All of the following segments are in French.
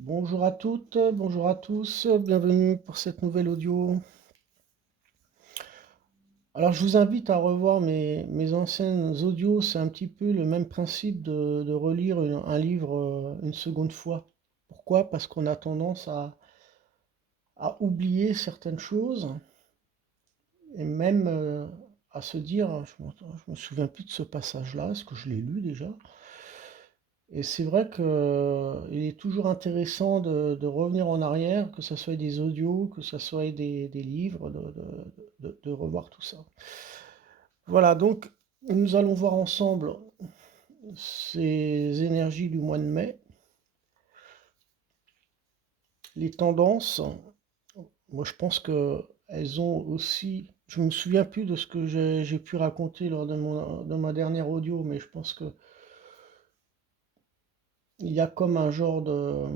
Bonjour à toutes, bonjour à tous, bienvenue pour cette nouvelle audio. Alors je vous invite à revoir mes anciennes audios, c'est un petit peu le même principe de relire un livre une seconde fois. Pourquoi? Parce qu'on a tendance à oublier certaines choses et même à se dire, je me souviens plus de ce passage-là, est-ce que je l'ai lu déjà? Et c'est vrai que, il est toujours intéressant de revenir en arrière, que ce soit des audios, que ce soit des livres, de revoir tout ça. Voilà, donc nous allons voir ensemble ces énergies du mois de mai, les tendances. Moi, je pense que elles ont aussi. Je me souviens plus de ce que j'ai pu raconter lors de ma dernière audio, mais je pense que il y a comme un genre de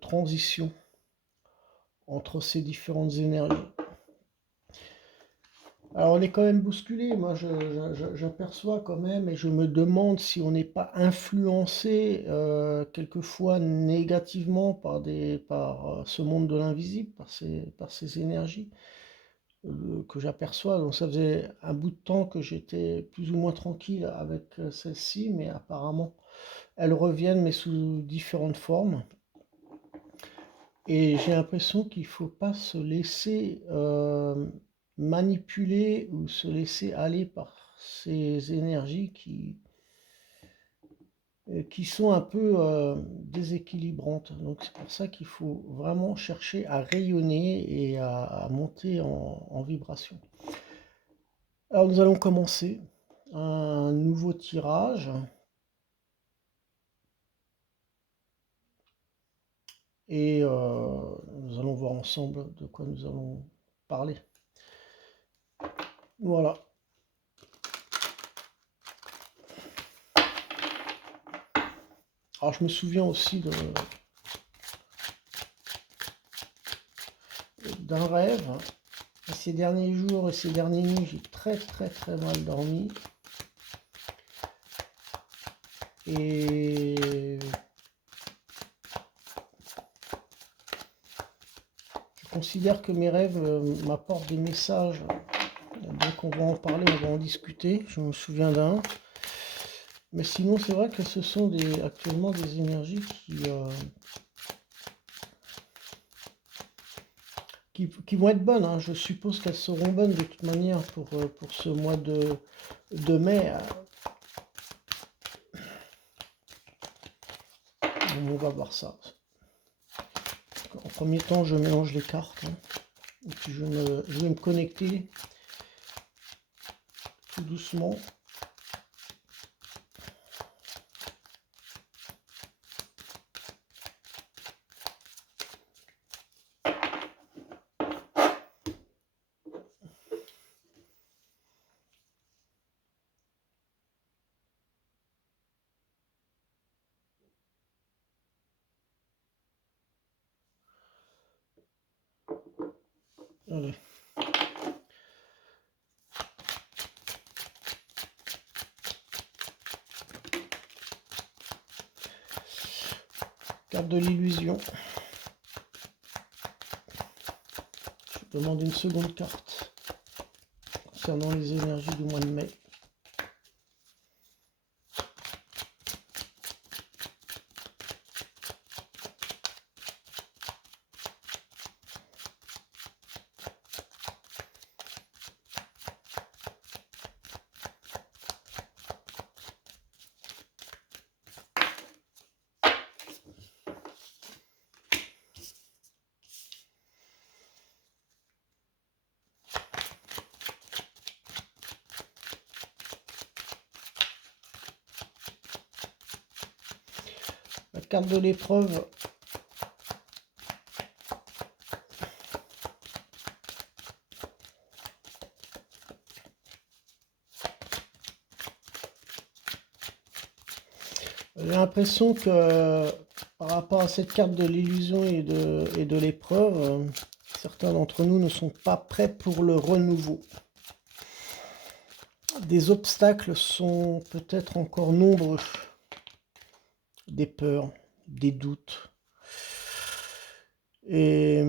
transition entre ces différentes énergies. Alors on est quand même bousculé, moi j'aperçois quand même et je me demande si on n'est pas influencé quelquefois négativement par ce monde de l'invisible, par ces énergies que j'aperçois. Donc ça faisait un bout de temps que j'étais plus ou moins tranquille avec celle-ci, mais apparemment elles reviennent mais sous différentes formes. Et j'ai l'impression qu'il ne faut pas se laisser manipuler ou se laisser aller par ces énergies qui sont un peu déséquilibrantes. Donc c'est pour ça qu'il faut vraiment chercher à rayonner et à monter en vibration. Alors nous allons commencer un nouveau tirage et nous allons voir ensemble de quoi nous allons parler. Voilà. Alors je me souviens aussi d'un rêve. Ces derniers jours et ces dernières nuits, j'ai très mal dormi. Et je considère que mes rêves m'apportent des messages. Donc on va en parler, on va en discuter. Je me souviens d'un. Mais sinon, c'est vrai que ce sont actuellement des énergies qui vont être bonnes, hein. Je suppose qu'elles seront bonnes de toute manière pour ce mois de mai. On va voir ça. En premier temps, je mélange les cartes, hein. Et puis je vais me connecter tout doucement. Allez. Carte de l'illusion. Je demande une seconde carte concernant les énergies du mois de mai. La carte de l'épreuve. J'ai l'impression que par rapport à cette carte de l'illusion et de l'épreuve, certains d'entre nous ne sont pas prêts pour le renouveau. des obstacles sont peut-être encore nombreux, des peurs, des doutes. Et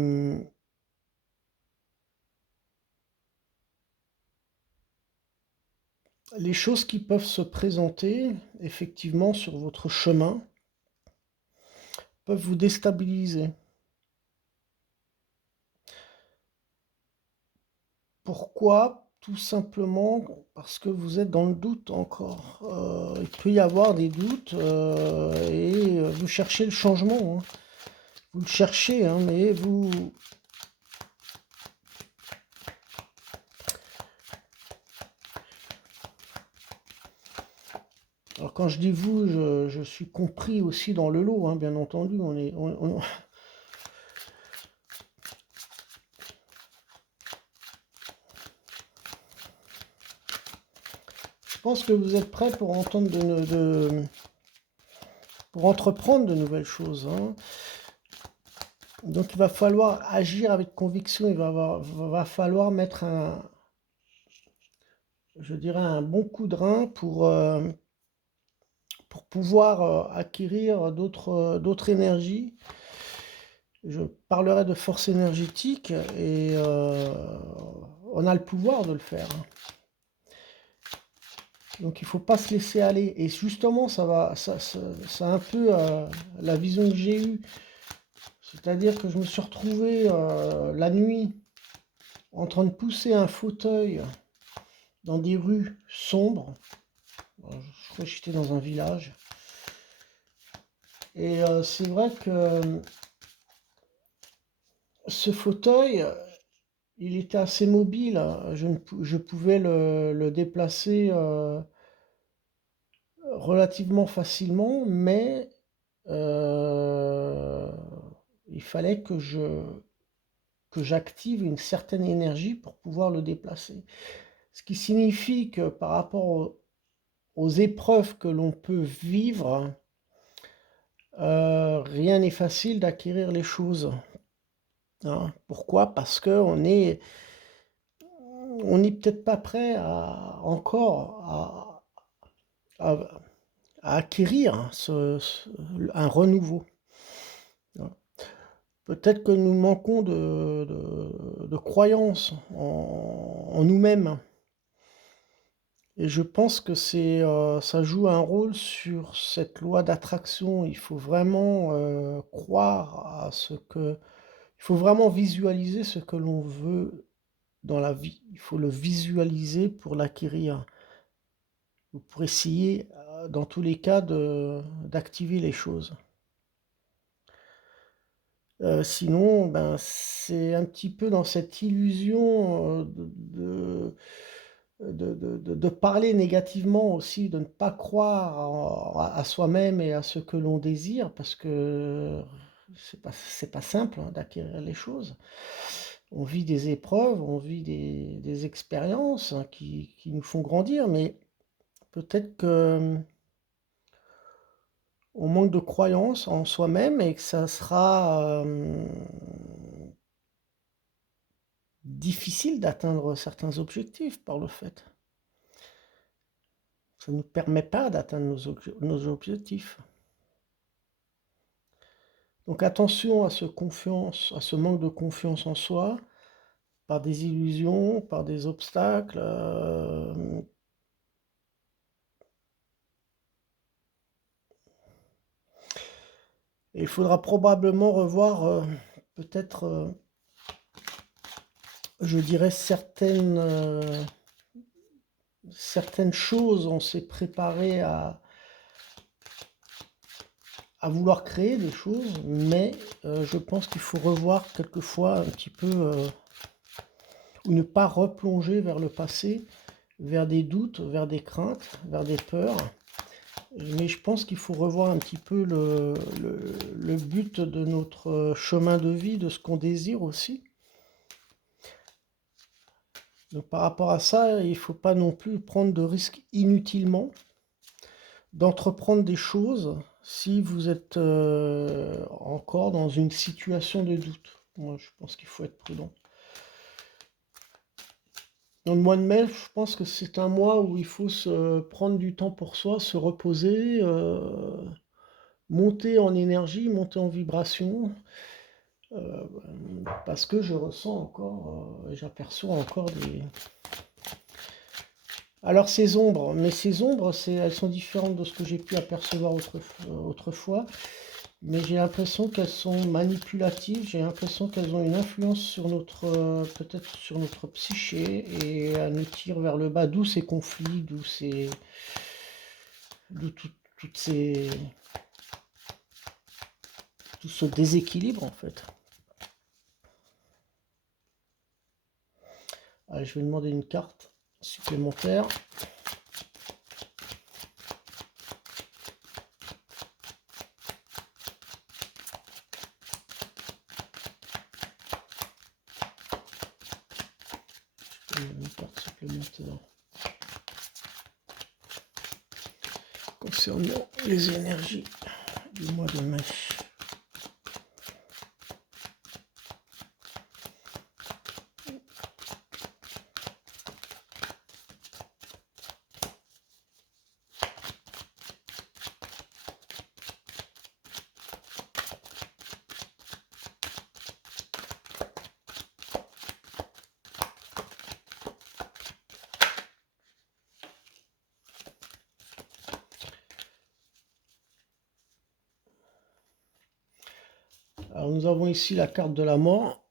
les choses qui peuvent se présenter effectivement sur votre chemin peuvent vous déstabiliser. Pourquoi? Tout simplement parce que vous êtes dans le doute encore. Il peut y avoir des doutes et vous cherchez le changement, hein. Vous le cherchez, hein, mais vous... Alors quand je dis vous, je suis compris aussi dans le lot, hein, bien entendu. Je pense que vous êtes prêts pour entendre pour entreprendre de nouvelles choses, hein. Donc il va falloir agir avec conviction, va falloir mettre je dirais un bon coup de rein pour pouvoir acquérir d'autres énergies. Je parlerai de force énergétique et on a le pouvoir de le faire, hein. Donc il ne faut pas se laisser aller. Et justement, c'est un peu la vision que j'ai eue. C'est-à-dire que je me suis retrouvé la nuit en train de pousser un fauteuil dans des rues sombres. Je crois que j'étais dans un village. Et c'est vrai que ce fauteuil, il était assez mobile. Je pouvais le déplacer relativement facilement, mais euh, il fallait que j'active une certaine énergie pour pouvoir le déplacer. Ce qui signifie que par rapport aux épreuves que l'on peut vivre, rien n'est facile d'acquérir les choses, hein. Pourquoi? Parce qu'on on n'est peut-être pas prêt encore à, à acquérir un renouveau, hein. Peut-être que nous manquons de croyance en nous-mêmes. Et je pense que ça joue un rôle sur cette loi d'attraction. Il faut vraiment croire il faut vraiment visualiser ce que l'on veut dans la vie. Il faut le visualiser pour l'acquérir, ou pour essayer, dans tous les cas, d'activer les choses. Sinon, ben, c'est un petit peu dans cette illusion de parler négativement aussi, de ne pas croire à soi-même et à ce que l'on désire, parce que c'est pas simple, hein, d'acquérir les choses. On vit des épreuves, on vit des expériences, hein, qui nous font grandir, mais peut-être que on manque de croyance en soi-même et que ça sera difficile d'atteindre certains objectifs par le fait. Ça ne nous permet pas d'atteindre nos objectifs. Donc attention à à ce manque de confiance en soi, par des illusions, par des obstacles. Et il faudra probablement revoir peut-être, je dirais, certaines choses. On s'est préparé à vouloir créer des choses, mais je pense qu'il faut revoir quelquefois un petit peu, ou ne pas replonger vers le passé, vers des doutes, vers des craintes, vers des peurs. Mais je pense qu'il faut revoir un petit peu le but de notre chemin de vie, de ce qu'on désire aussi. Donc par rapport à ça, il ne faut pas non plus prendre de risques inutilement, d'entreprendre des choses si vous êtes encore dans une situation de doute. Moi, je pense qu'il faut être prudent. Dans le mois de mai, je pense que c'est un mois où il faut se prendre du temps pour soi, se reposer, monter en énergie, monter en vibration, euh, parce que je ressens encore, j'aperçois encore des... Alors ces ombres, mais ces ombres, elles sont différentes de ce que j'ai pu apercevoir autrefois, mais j'ai l'impression qu'elles sont manipulatives, j'ai l'impression qu'elles ont une influence sur notre, peut-être sur notre psyché, et elles nous tirent vers le bas, d'où ces conflits, d'où toutes ces, tout ce déséquilibre en fait. Allez, je vais demander une carte supplémentaire. Une carte supplémentaire concernant les énergies du mois de mai. Alors nous avons ici la carte de la mort.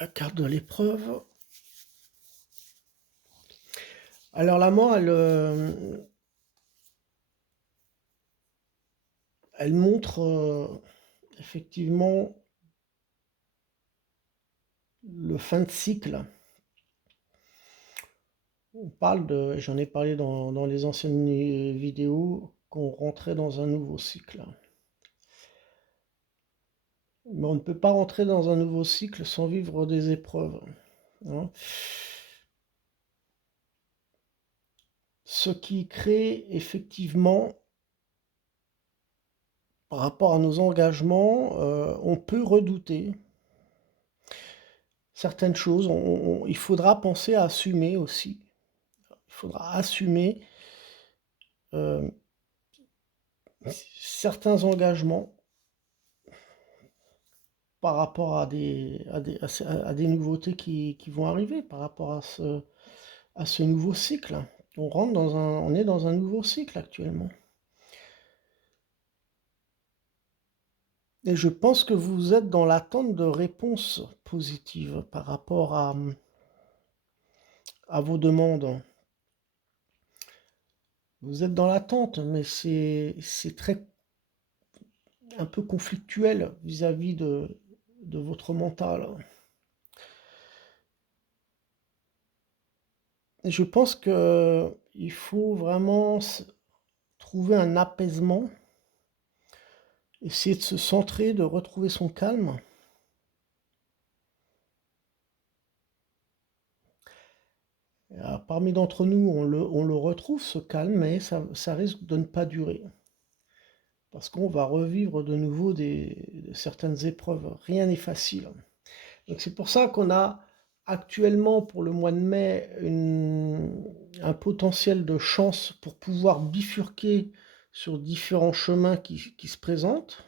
La carte de l'épreuve. Alors la mort, elle montre effectivement le fin de cycle. On parle de, j'en ai parlé dans les anciennes vidéos, qu'on rentrait dans un nouveau cycle. Mais on ne peut pas rentrer dans un nouveau cycle sans vivre des épreuves, hein. Ce qui crée effectivement, par rapport à nos engagements, on peut redouter certaines choses. Il faudra penser à assumer aussi. Il faudra assumer euh, certains engagements par rapport à des nouveautés qui vont arriver, par rapport à ce nouveau cycle. On est dans un nouveau cycle actuellement. Et je pense que vous êtes dans l'attente de réponses positives par rapport à vos demandes. Vous êtes dans l'attente, mais c'est très un peu conflictuel vis-à-vis de votre mental. Et je pense que il faut vraiment trouver un apaisement, essayer de se centrer, de retrouver son calme. Parmi d'entre nous, on le retrouve, ce calme, mais ça risque de ne pas durer. Parce qu'on va revivre de nouveau certaines épreuves. Rien n'est facile. Donc c'est pour ça qu'on a actuellement pour le mois de mai un potentiel de chance pour pouvoir bifurquer sur différents chemins qui se présentent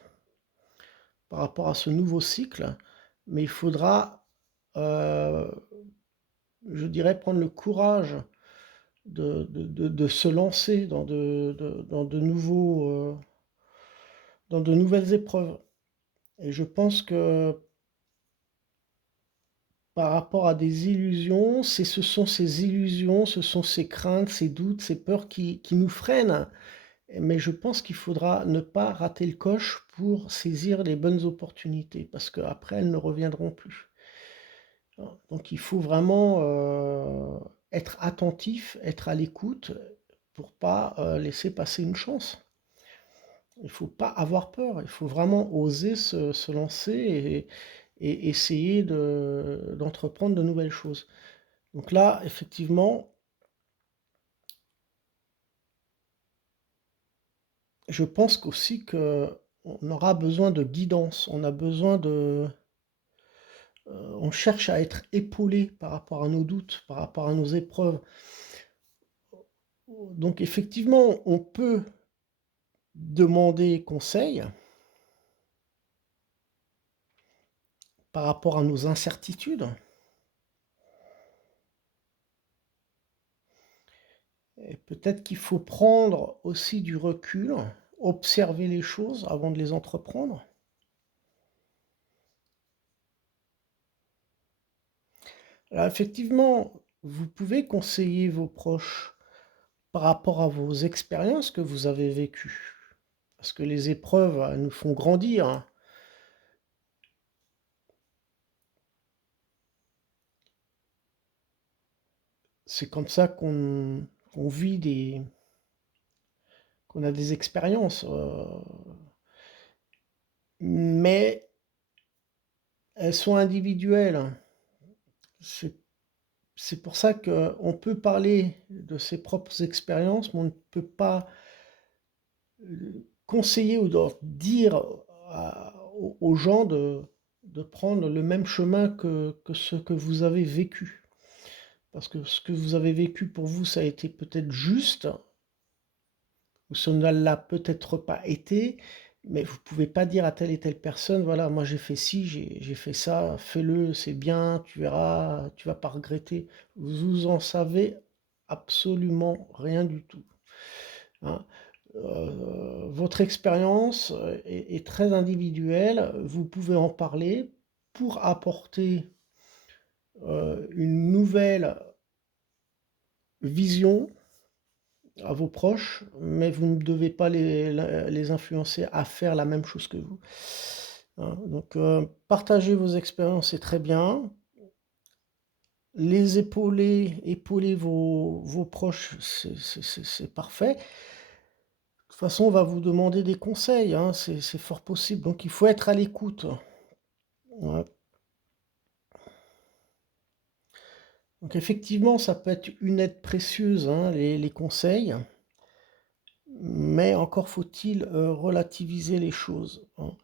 par rapport à ce nouveau cycle. Mais il faudra, euh, je dirais, prendre le courage de se lancer dans dans de nouvelles épreuves. Et je pense que par rapport à des illusions, ce sont ces illusions, ce sont ces craintes, ces doutes, ces peurs qui nous freinent. Mais je pense qu'il faudra ne pas rater le coche pour saisir les bonnes opportunités, parce qu'après, elles ne reviendront plus. Donc il faut vraiment être attentif, être à l'écoute, pour pas laisser passer une chance. Il ne faut pas avoir peur, il faut vraiment oser se lancer et essayer d'entreprendre de nouvelles choses. Donc là, effectivement, je pense qu'aussi qu'on aura besoin de guidance, on a besoin on cherche à être épaulé par rapport à nos doutes, par rapport à nos épreuves. Donc effectivement, on peut demander conseil par rapport à nos incertitudes. Et peut-être qu'il faut prendre aussi du recul, observer les choses avant de les entreprendre. Alors effectivement, vous pouvez conseiller vos proches par rapport à vos expériences que vous avez vécues. Parce que les épreuves, elles nous font grandir, hein. C'est comme ça qu'on vit qu'on a des expériences. Mais elles sont individuelles. C'est c'est pour ça qu'on peut parler de ses propres expériences, mais on ne peut pas conseiller ou leur dire aux gens de prendre le même chemin que ce que vous avez vécu. Parce que ce que vous avez vécu pour vous, ça a été peut-être juste, ou ça ne l'a peut-être pas été, mais vous ne pouvez pas dire à telle et telle personne, voilà, moi j'ai fait ci, j'ai fait ça, fais-le, c'est bien, tu verras, tu vas pas regretter. Vous en savez absolument rien du tout, hein. Votre expérience est très individuelle, vous pouvez en parler pour apporter une nouvelle vision à vos proches, mais vous ne devez pas les influencer à faire la même chose que vous, hein. Donc, partagez vos expériences, c'est très bien. Les épauler vos proches, c'est parfait. De toute façon, on va vous demander des conseils, hein, c'est fort possible. Donc, il faut être à l'écoute. Ouais. Donc, effectivement, ça peut être une aide précieuse, hein, les conseils, mais encore faut-il relativiser les choses, hein.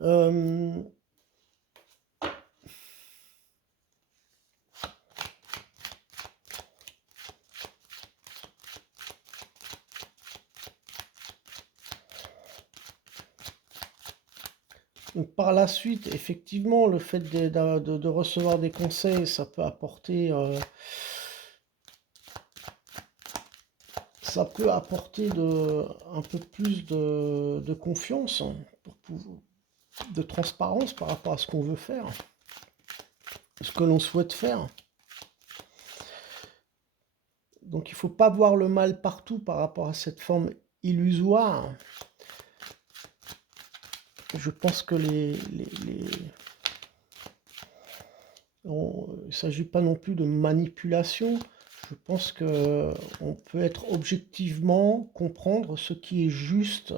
Euh, Donc, par la suite, effectivement, le fait de recevoir des conseils, ça peut apporter un peu plus de confiance, hein, de transparence par rapport à ce qu'on veut faire, ce que l'on souhaite faire. Donc il ne faut pas voir le mal partout par rapport à cette forme illusoire. Je pense que il ne s'agit pas non plus de manipulation. Je pense qu'on peut être objectivement comprendre ce qui est juste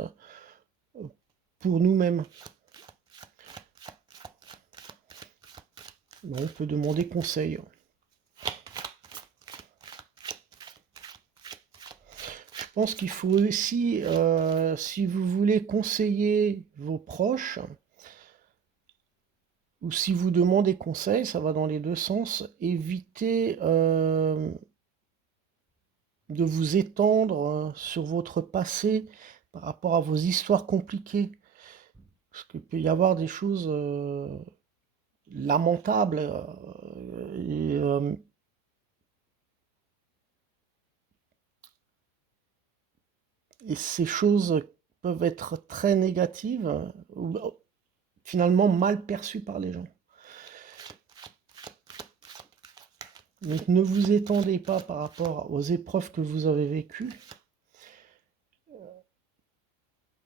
pour nous-mêmes. On peut demander conseil. Je pense qu'il faut aussi, si vous voulez conseiller vos proches, ou si vous demandez conseil, ça va dans les deux sens, évitez de vous étendre sur votre passé par rapport à vos histoires compliquées. Parce qu'il peut y avoir des choses lamentables. Et ces choses peuvent être très négatives, ou finalement mal perçues par les gens. Donc ne vous étendez pas par rapport aux épreuves que vous avez vécues,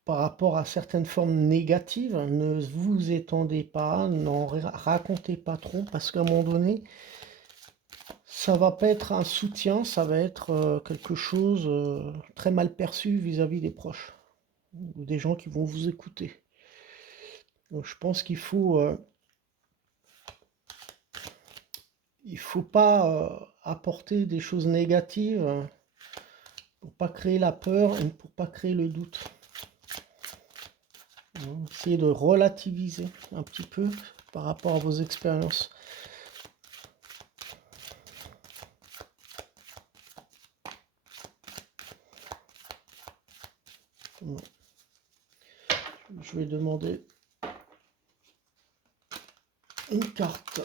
par rapport à certaines formes négatives, ne vous étendez pas, n'en racontez pas trop, parce qu'à un moment donné, ça va pas être un soutien, ça va être quelque chose très mal perçu vis-à-vis des proches, ou des gens qui vont vous écouter. Donc je pense il faut pas apporter des choses négatives pour pas créer la peur et pour pas créer le doute. Essayez de relativiser un petit peu par rapport à vos expériences. Je vais demander une carte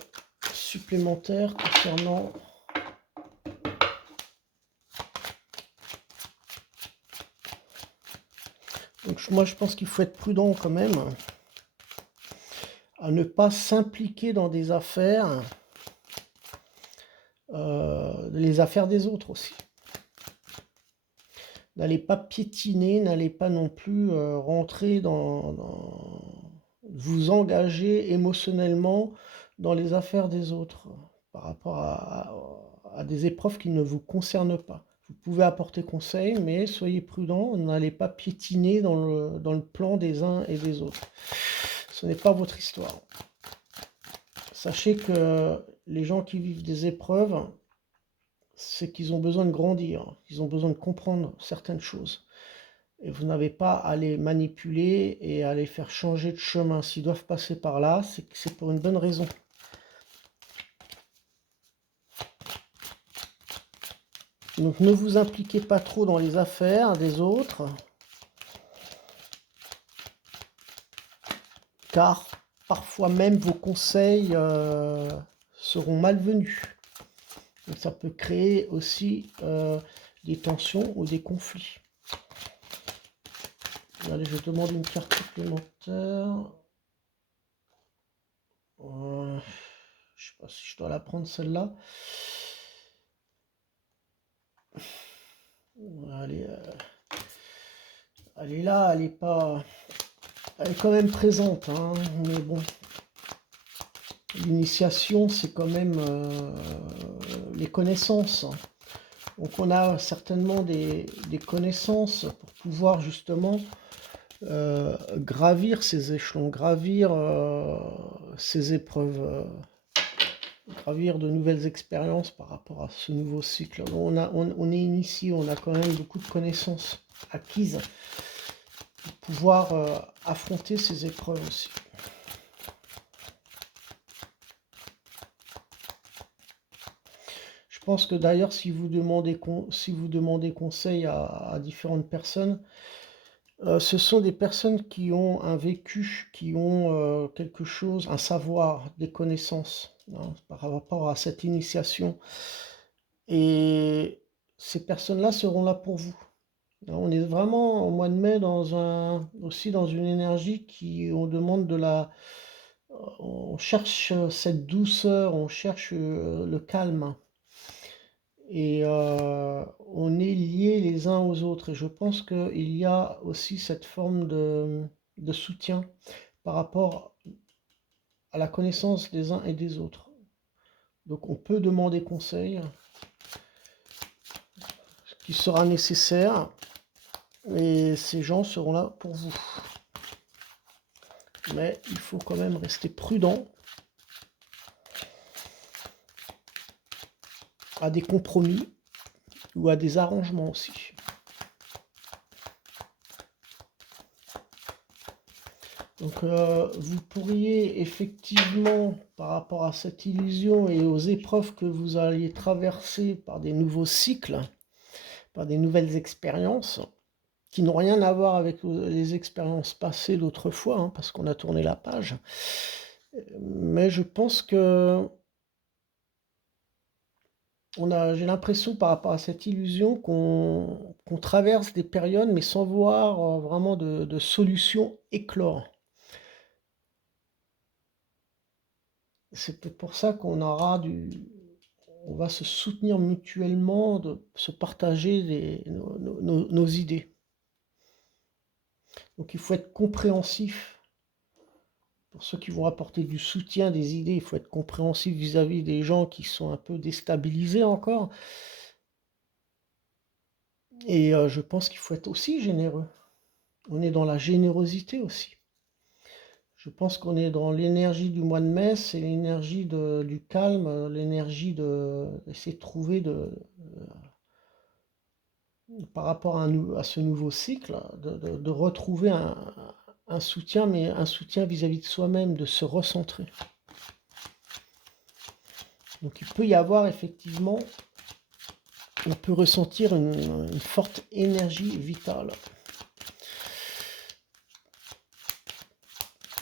supplémentaire concernant donc moi je pense qu'il faut être prudent quand même à ne pas s'impliquer dans des affaires, les affaires des autres aussi. N'allez pas piétiner, n'allez pas non plus rentrer vous engager émotionnellement dans les affaires des autres par rapport à des épreuves qui ne vous concernent pas. Vous pouvez apporter conseil, mais soyez prudent, n'allez pas piétiner dans le plan des uns et des autres. Ce n'est pas votre histoire. Sachez que les gens qui vivent des épreuves, c'est qu'ils ont besoin de grandir, ils ont besoin de comprendre certaines choses. Et vous n'avez pas à les manipuler et à les faire changer de chemin. S'ils doivent passer par là, c'est que c'est pour une bonne raison. Donc ne vous impliquez pas trop dans les affaires des autres, car parfois même vos conseils seront malvenus. Donc ça peut créer aussi des tensions ou des conflits. Allez, je demande une carte supplémentaire. Je ne sais pas si je dois la prendre celle-là. Allez, elle est là, elle est quand même présente, hein, mais bon. L'initiation, c'est quand même les connaissances. Donc on a certainement des connaissances pour pouvoir justement gravir ces échelons, gravir ces épreuves, gravir de nouvelles expériences par rapport à ce nouveau cycle. On est initié, on a quand même beaucoup de connaissances acquises pour pouvoir affronter ces épreuves aussi. Je pense que d'ailleurs, si vous demandez conseil à différentes personnes, ce sont des personnes qui ont un vécu, qui ont quelque chose, un savoir, des connaissances, hein, par rapport à cette initiation. Et ces personnes-là seront là pour vous. On est vraiment au mois de mai aussi dans une énergie on demande on cherche cette douceur, on cherche le calme. Et on est liés les uns aux autres. Et je pense qu'il y a aussi cette forme de soutien par rapport à la connaissance des uns et des autres. Donc on peut demander conseil, ce qui sera nécessaire, et ces gens seront là pour vous. Mais il faut quand même rester prudent à des compromis ou à des arrangements aussi. Donc vous pourriez effectivement, par rapport à cette illusion et aux épreuves que vous alliez traverser par des nouveaux cycles, par des nouvelles expériences, qui n'ont rien à voir avec les expériences passées d'autrefois, hein, parce qu'on a tourné la page. Mais je pense que j'ai l'impression par rapport à cette illusion qu'on traverse des périodes, mais sans voir vraiment de solution éclore. C'est peut-être pour ça qu'on va se soutenir mutuellement, de se partager nos idées. Donc il faut être compréhensif. Pour ceux qui vont apporter du soutien, des idées, il faut être compréhensif vis-à-vis des gens qui sont un peu déstabilisés encore. Et je pense qu'il faut être aussi généreux. On est dans la générosité aussi. Je pense qu'on est dans l'énergie du mois de mai, c'est l'énergie du calme, l'énergie d'essayer de trouver par rapport à ce nouveau cycle, de retrouver un soutien, mais un soutien vis-à-vis de soi-même, de se recentrer. Donc il peut y avoir effectivement, on peut ressentir une forte énergie vitale.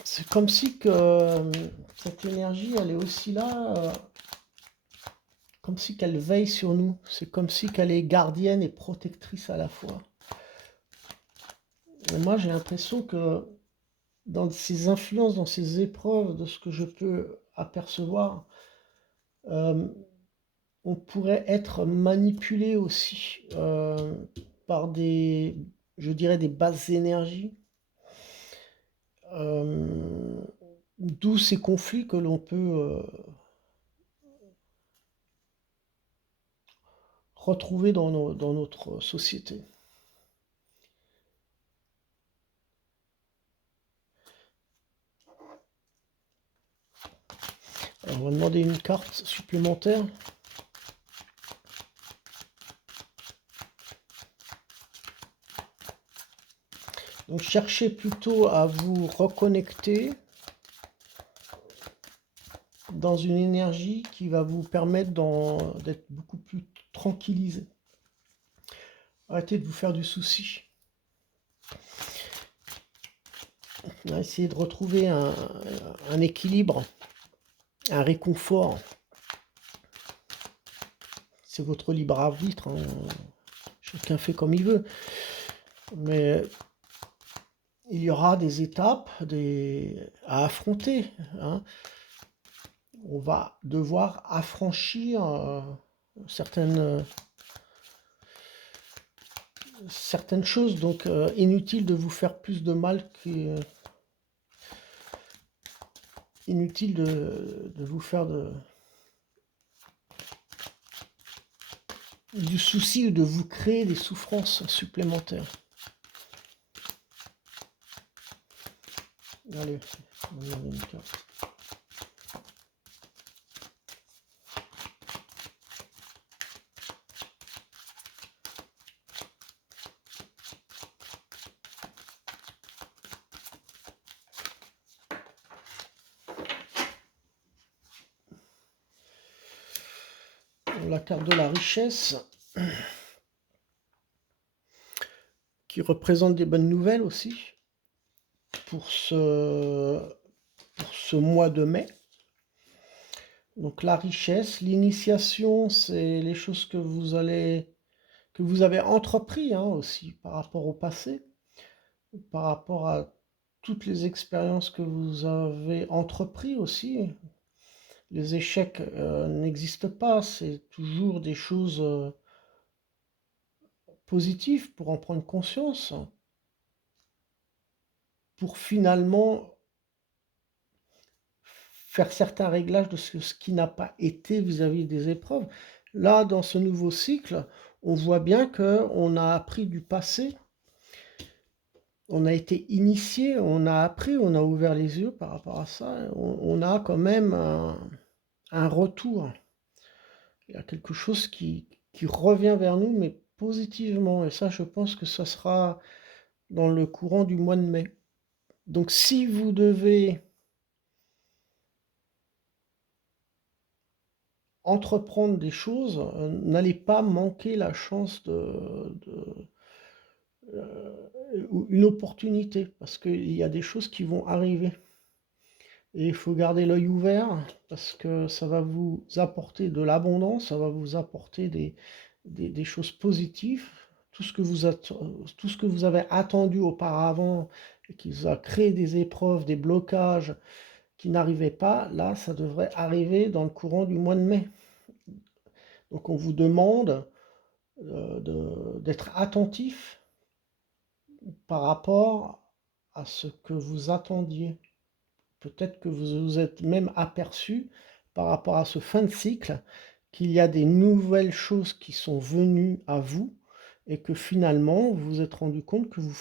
C'est comme si que cette énergie, elle est aussi là, comme si qu'elle veille sur nous. C'est comme si qu'elle est gardienne et protectrice à la fois. Et moi, j'ai l'impression que dans ces influences, dans ces épreuves, de ce que je peux apercevoir, euh, on pourrait être manipulé aussi par je dirais, des basses énergies, d'où ces conflits que l'on peut retrouver dans notre société. Alors, on va demander une carte supplémentaire. Donc cherchez plutôt à vous reconnecter dans une énergie qui va vous permettre d'être beaucoup plus tranquillisé. Arrêtez de vous faire du souci. Essayez de retrouver un équilibre, un réconfort. C'est votre libre arbitre, hein. Chacun fait comme il veut. Mais il y aura des étapes à affronter, hein. On va devoir affranchir certaines choses, donc inutile de vous faire plus de mal inutile de vous faire du souci ou de vous créer des souffrances supplémentaires. Allez, on va une carte. La carte de la richesse, qui représente des bonnes nouvelles aussi pour ce mois de mai. Donc la richesse, l'initiation, c'est les choses que vous avez entrepris, hein, aussi par rapport au passé, par rapport à toutes les expériences que vous avez entrepris aussi. Les échecs n'existent pas, c'est toujours des choses positives pour en prendre conscience, pour finalement faire certains réglages de ce qui n'a pas été vis-à-vis des épreuves. Là, dans ce nouveau cycle, on voit bien qu'on a appris du passé, on a été initié, on a appris, on a ouvert les yeux par rapport à ça, on a quand même un retour. Il y a quelque chose qui revient vers nous, mais positivement. Et ça, je pense que ça sera dans le courant du mois de mai. Donc si vous devez entreprendre des choses, n'allez pas manquer la chance une opportunité, parce qu'il y a des choses qui vont arriver. Et il faut garder l'œil ouvert, parce que ça va vous apporter de l'abondance, ça va vous apporter des choses positives. Tout ce que vous avez attendu auparavant, et qui vous a créé des épreuves, des blocages qui n'arrivaient pas, là, ça devrait arriver dans le courant du mois de mai. Donc on vous demande d'être attentif par rapport à ce que vous attendiez. Peut-être que vous vous êtes même aperçu par rapport à ce fin de cycle qu'il y a des nouvelles choses qui sont venues à vous et que finalement vous vous êtes rendu compte que vous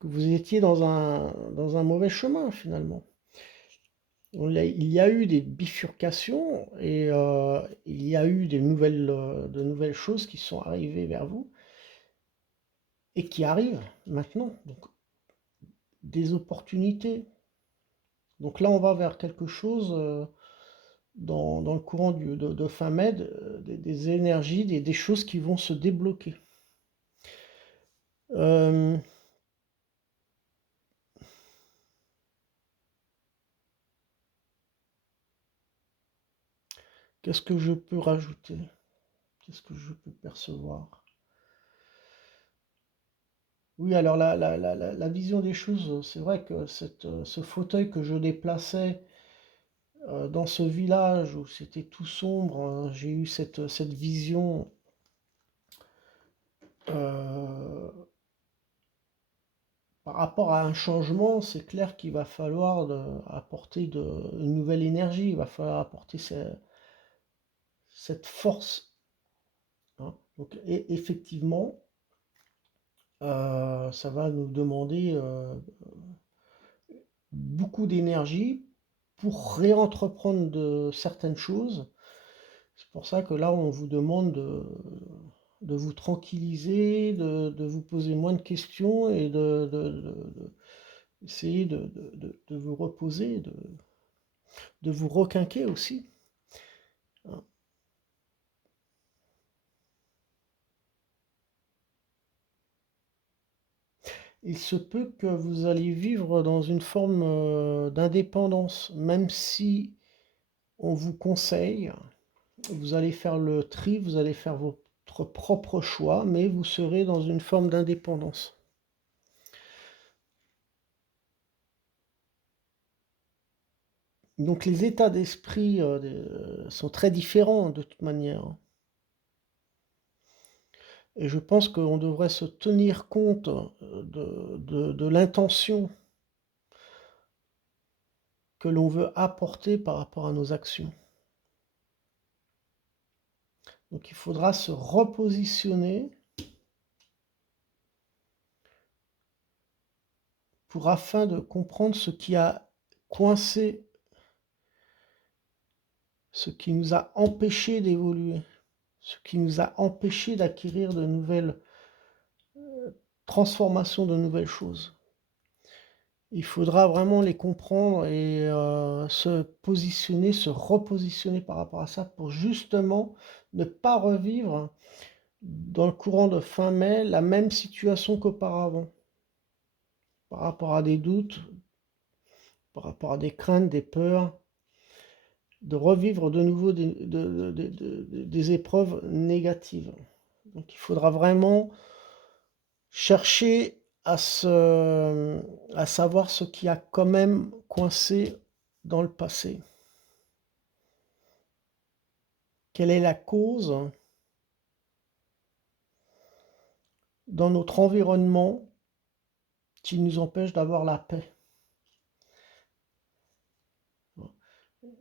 que vous étiez dans un mauvais chemin finalement. Il y a eu des bifurcations et il y a eu de nouvelles choses qui sont arrivées vers vous et qui arrivent maintenant. Donc, des opportunités. Donc là, on va vers quelque chose dans le courant de fin mai, des énergies, des choses qui vont se débloquer. Euh, Qu'est-ce que je peux rajouter? Qu'est-ce que je peux percevoir? Oui, alors la vision des choses, c'est vrai que ce fauteuil que je déplaçais dans ce village où c'était tout sombre, j'ai eu cette vision euh, par rapport à un changement. C'est clair qu'il va falloir apporter une nouvelle énergie, il va falloir apporter cette force, hein. Donc, effectivement, ça va nous demander beaucoup d'énergie pour réentreprendre certaines choses. C'est pour ça que là, on vous demande de vous tranquilliser, de vous poser moins de questions et essayer de vous reposer, de vous requinquer aussi, hein. Il se peut que vous allez vivre dans une forme d'indépendance, même si on vous conseille, vous allez faire le tri, vous allez faire votre propre choix, mais vous serez dans une forme d'indépendance. Donc les états d'esprit sont très différents de toute manière. Et je pense qu'on devrait se tenir compte de l'intention que l'on veut apporter par rapport à nos actions. Donc il faudra se repositionner afin de comprendre ce qui a coincé, ce qui nous a empêché d'évoluer, ce qui nous a empêché d'acquérir de nouvelles transformations, de nouvelles choses. Il faudra vraiment les comprendre et se positionner, se repositionner par rapport à ça pour justement ne pas revivre dans le courant de fin mai la même situation qu'auparavant, par rapport à des doutes, par rapport à des craintes, des peurs, de revivre de nouveau des épreuves négatives. Donc il faudra vraiment chercher à savoir ce qui a quand même coincé dans le passé. Quelle est la cause dans notre environnement qui nous empêche d'avoir la paix?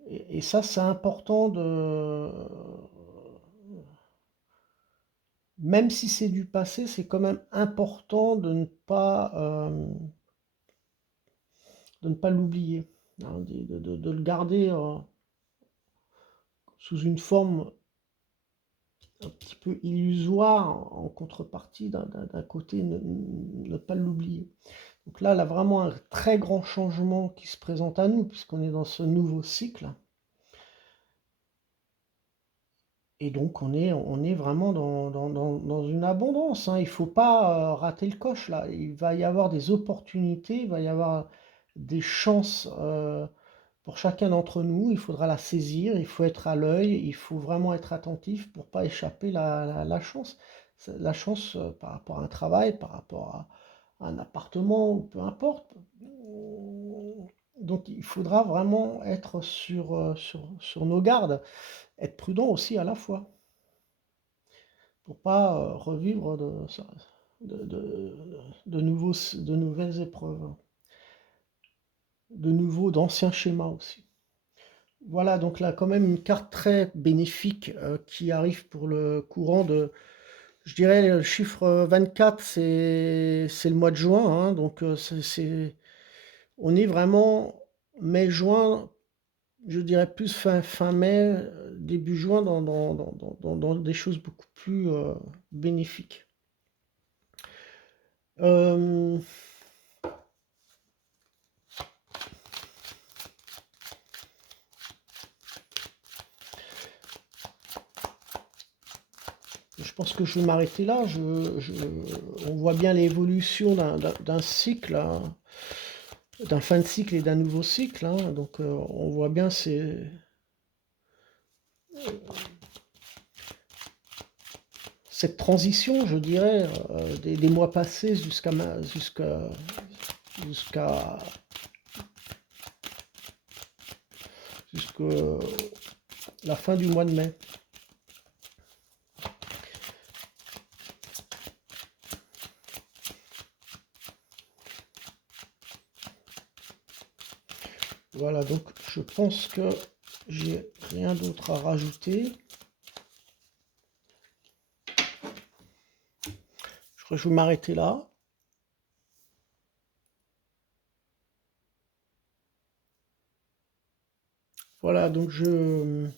Et ça, c'est important même si c'est du passé, c'est quand même important de ne pas l'oublier, hein, de le garder sous une forme un petit peu illusoire en contrepartie d'un côté, ne pas l'oublier. Donc là, vraiment un très grand changement qui se présente à nous, puisqu'on est dans ce nouveau cycle. Et donc on est vraiment dans une abondance, hein. Il ne faut pas rater le coche là. Il va y avoir des opportunités, il va y avoir des chances pour chacun d'entre nous. Il faudra la saisir, il faut être à l'œil, il faut vraiment être attentif pour ne pas échapper la chance. La chance par rapport à un travail, par rapport à un appartement, ou peu importe. Donc il faudra vraiment être sur nos gardes, être prudent aussi à la fois, pour pas revivre de nouvelles épreuves, d'anciens schémas aussi. Voilà, donc là quand même une carte très bénéfique qui arrive pour le courant de Je dirais le chiffre 24, c'est le mois de juin, hein, donc on est vraiment mai-juin, je dirais plus fin mai, début juin dans des choses beaucoup plus, bénéfiques. Hem, je pense que je vais m'arrêter là. On voit bien l'évolution d'un cycle, hein, d'un fin de cycle et d'un nouveau cycle, hein, donc on voit bien cette transition, je dirais, des mois passés jusqu'à jusqu'à la fin du mois de mai. Voilà, donc je pense que j'ai rien d'autre à rajouter. Je crois que je vais m'arrêter là. Voilà, donc je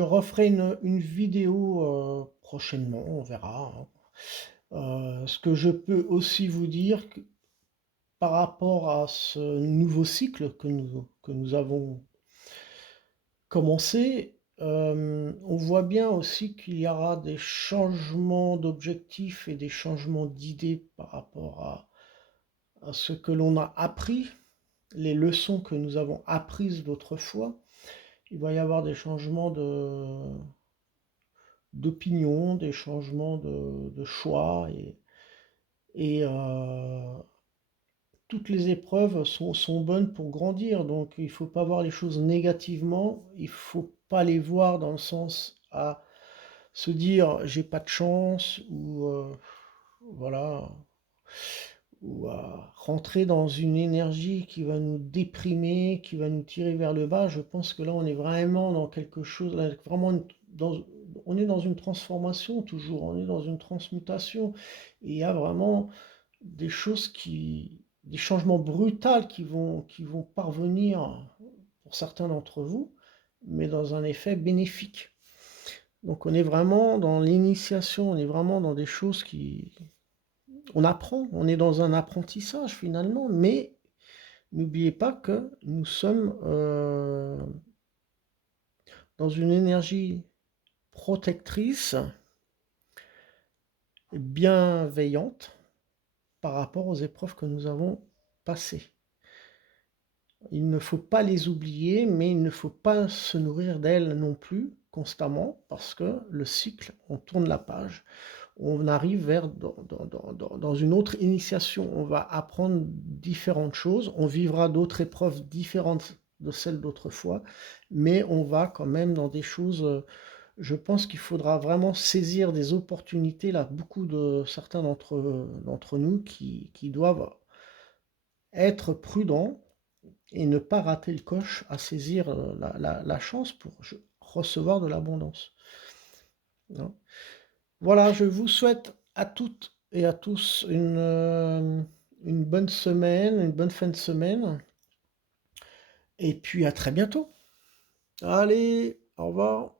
referai une vidéo prochainement, on verra, hein. Ce que je peux aussi vous dire par rapport à ce nouveau cycle que nous avons commencé, on voit bien aussi qu'il y aura des changements d'objectifs et des changements d'idées par rapport à ce que l'on a appris, les leçons que nous avons apprises d'autrefois. Il va y avoir des changements d'opinion, des changements de choix et toutes les épreuves sont bonnes pour grandir. Donc il ne faut pas voir les choses négativement, il ne faut pas les voir dans le sens à se dire j'ai pas de chance ou voilà, ou à rentrer dans une énergie qui va nous déprimer, qui va nous tirer vers le bas. Je pense que là on est vraiment dans quelque chose, là, vraiment on est dans une transformation toujours, on est dans une transmutation. Et il y a vraiment des choses des changements brutaux qui vont parvenir pour certains d'entre vous, mais dans un effet bénéfique. Donc on est vraiment dans l'initiation, on est vraiment dans des choses on apprend, on est dans un apprentissage finalement, mais n'oubliez pas que nous sommes dans une énergie protectrice, bienveillante par rapport aux épreuves que nous avons passées. Il ne faut pas les oublier, mais il ne faut pas se nourrir d'elles non plus constamment, parce que le cycle, on tourne la page, on arrive dans une autre initiation, on va apprendre différentes choses, on vivra d'autres épreuves différentes de celles d'autrefois, mais on va quand même dans des choses, je pense qu'il faudra vraiment saisir des opportunités, là, beaucoup de certains d'entre nous qui doivent être prudents et ne pas rater le coche à saisir la chance pour recevoir de l'abondance. Hein. Voilà, je vous souhaite à toutes et à tous une bonne semaine, une bonne fin de semaine, et puis à très bientôt. Allez, au revoir.